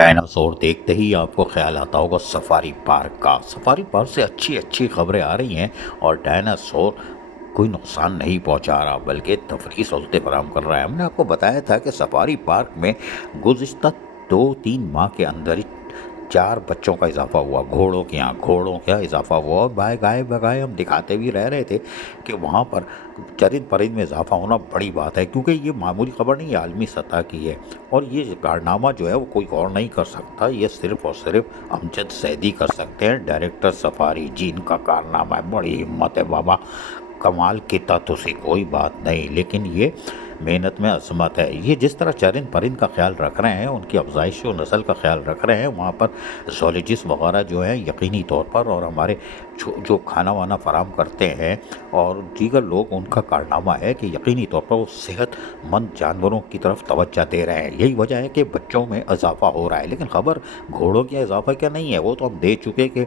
Dinosaur देखते ही आपको ख्याल आता होगा सफारी पार्क का। सफारी पार्क से अच्छी अच्छी खबरें आ रही हैं और डायनासोर कोई नुकसान नहीं पहुंचा रहा बल्कि तफरीह सहूलतें फराहम कर रहा है। हमने आपको बताया था कि सफारी पार्क में गुज़िश्ता 2-3 माह के अंदर ही 4 बच्चों का इजाफा हुआ। घोड़ों का इजाफा हुआ और गाय बगाए हम दिखाते भी रह रहे थे कि वहाँ पर चरिंद परिंद में इजाफा होना बड़ी बात है, क्योंकि ये मामूली खबर नहीं, ये आलमी सतह की है। और ये कारनामा जो है वो कोई और नहीं कर सकता, ये सिर्फ और सिर्फ अमजद सैदी कर सकते हैं, डायरेक्टर सफारी जी। इनका कारनामा है, बड़ी हिम्मत है बाबा, कमाल की तो से कोई बात नहीं, लेकिन ये मेहनत में अजमत है। ये जिस तरह चरिंद परिंद का ख्याल रख रहे हैं, उनकी अफजाइश और नस्ल का ख्याल रख रहे हैं, वहाँ पर जोलॉजिस्ट वगैरह जो हैं यकीनी तौर पर, और हमारे जो खाना वाना फराम करते हैं और दीगर लोग, उनका कारनामा है कि यकीनी तौर पर वो सेहतमंद जानवरों की तरफ तवज्जो दे रहे हैं। यही वजह है कि बच्चों में इजाफा हो रहा है। लेकिन खबर घोड़ों की इजाफा क्या नहीं है, वो तो हम दे चुके कि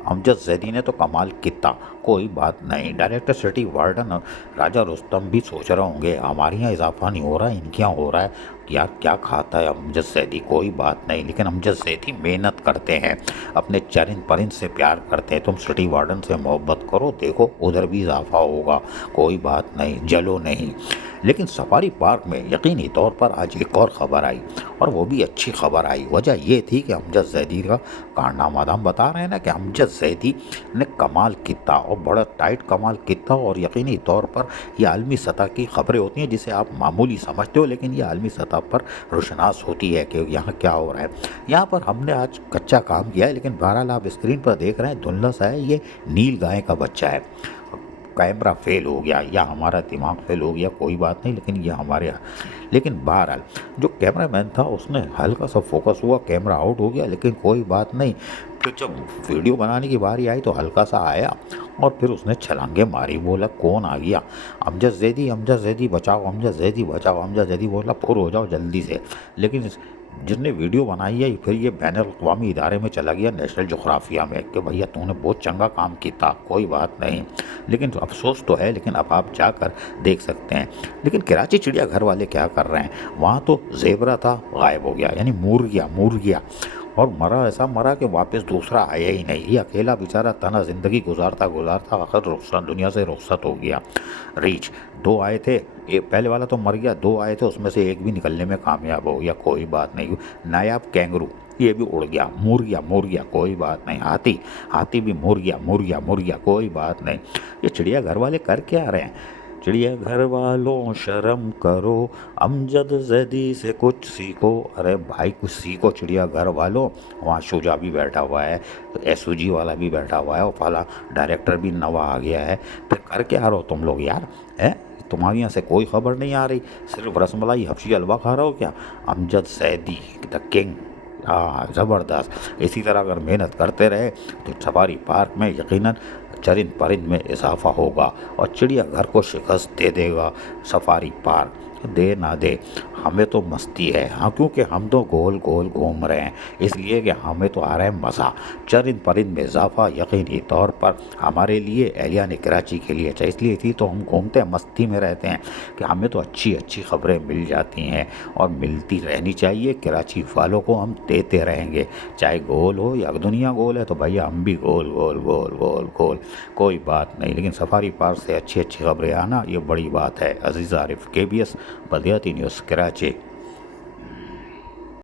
अमजद जैदी ने तो कमाल किया, कोई बात नहीं। डायरेक्टर सिटी वार्डन राजा रुस्तम भी सोच रहे होंगे हमारे यहाँ इजाफा नहीं हो रहा है, इनके यहाँ हो रहा है, यार क्या खाता है अमजद जैदी, कोई बात नहीं। लेकिन अमजद जैदी मेहनत करते हैं, अपने चरिंद परिंद से प्यार करते हैं। तुम सिटी वार्डन से मोहब्बत करो, देखो उधर भी इजाफा होगा, कोई बात नहीं, जलो नहीं। लेकिन सफारी पार्क में यकीनी तौर पर आज एक और ख़बर आई, और वो भी अच्छी खबर आई। वजह ये थी कि अमजद जैदी का कारनामा, हम बता रहे हैं ना कि अमजद जैदी ने कमाल किया, और बड़ा टाइट कमाल किया। और यकीनी तौर पर ये आलमी सतह की खबरें होती हैं जिसे आप मामूली समझते हो, लेकिन ये आलमी सतह पर रोशनास होती है कि यहाँ क्या हो रहा है। यहाँ पर हमने आज कच्चा काम किया है, लेकिन बहरहाल आप स्क्रीन पर देख रहे हैं धुंधला सा है, ये नील गाय का बच्चा है। कैमरा फेल हो गया या हमारा दिमाग फेल हो गया, कोई बात नहीं, लेकिन ये हमारे, लेकिन बहरहाल जो कैमरामैन था उसने हल्का सा फोकस हुआ, कैमरा आउट हो गया, लेकिन कोई बात नहीं। फिर जब वीडियो बनाने की बारी आई तो हल्का सा आया और फिर उसने छलांगे मारी, बोला कौन आ गया, अमजद जैदी बचाओ, अमजद जैदी बचाओ। अमजद जैदी बोला फुर हो जाओ जल्दी से। लेकिन जिसने वीडियो बनाई है फिर ये बैन अवी इदारे में चला गया, नेशनल जोग्राफिया में, कि भैया तूने बहुत चंगा काम किया, कोई बात नहीं। लेकिन अफसोस तो है, लेकिन अब आप जाकर देख सकते हैं। लेकिन कराची चिड़ियाघर वाले क्या कर रहे हैं, वहाँ तो जेबरा था, गायब हो गया, यानी मुर्गिया, और मरा ऐसा मरा कि वापस दूसरा आया ही नहीं। ये अकेला बेचारा तना ज़िंदगी गुजारता आखिर रुखसत, दुनिया से रुखसत हो गया। रीछ 2 आए थे, एक पहले वाला तो मर गया, 2 आए थे उसमें से एक भी निकलने में कामयाब हो गया, कोई बात नहीं। नायाब कैंगरू ये भी उड़ गया, मुर्गिया कोई बात नहीं। हाथी भी मुर्गिया कोई बात नहीं। ये चिड़ियाघर वाले कर क्या रहे हैं, चिड़ियाघर वालों शर्म करो, अमजद जैदी से कुछ सीखो। अरे भाई कुछ सीखो चिड़ियाघर वालों। वहाँ शुजा भी बैठा हुआ है, तो एसओजी वाला भी बैठा हुआ है, और फला डायरेक्टर भी नवा आ गया है। फिर कर क्या रहो तुम लोग यार, हैं? तुम्हारे यहाँ से कोई खबर नहीं आ रही, सिर्फ रसमलाई हफ्शी हलवा खा रहे हो क्या? अमजद सैदी द किंग, हाँ ज़बरदस्त। इसी तरह अगर मेहनत करते रहे तो सफारी पार्क में यकीनन चरिंद परिंद में इजाफा होगा और चिड़ियाघर को शिकस्त दे देगा सफारी पार्क। दे ना दे, हमें तो मस्ती है, हाँ, क्योंकि हम तो गोल गोल घूम रहे हैं, इसलिए कि हमें तो आ रहा है मज़ा। चरिंद परिंद में इजाफा यकीनी तौर पर हमारे लिए, एहलियान कराची के लिए अच्छा इसलिए थी, तो हम घूमते हैं, मस्ती में रहते हैं कि हमें तो अच्छी अच्छी खबरें मिल जाती हैं और मिलती रहनी चाहिए। कराची वालों को हम देते रहेंगे, चाहे गोल हो या दुनिया गोल है, तो भैया हम भी गोल गोल गोल गोल गोल, कोई बात नहीं। लेकिन सफारी पार्क से अच्छी अच्छी खबरें आना ये बड़ी बात है। अजीज़ आरिफ, KBS बल्दियाती न्यूज़, कराची।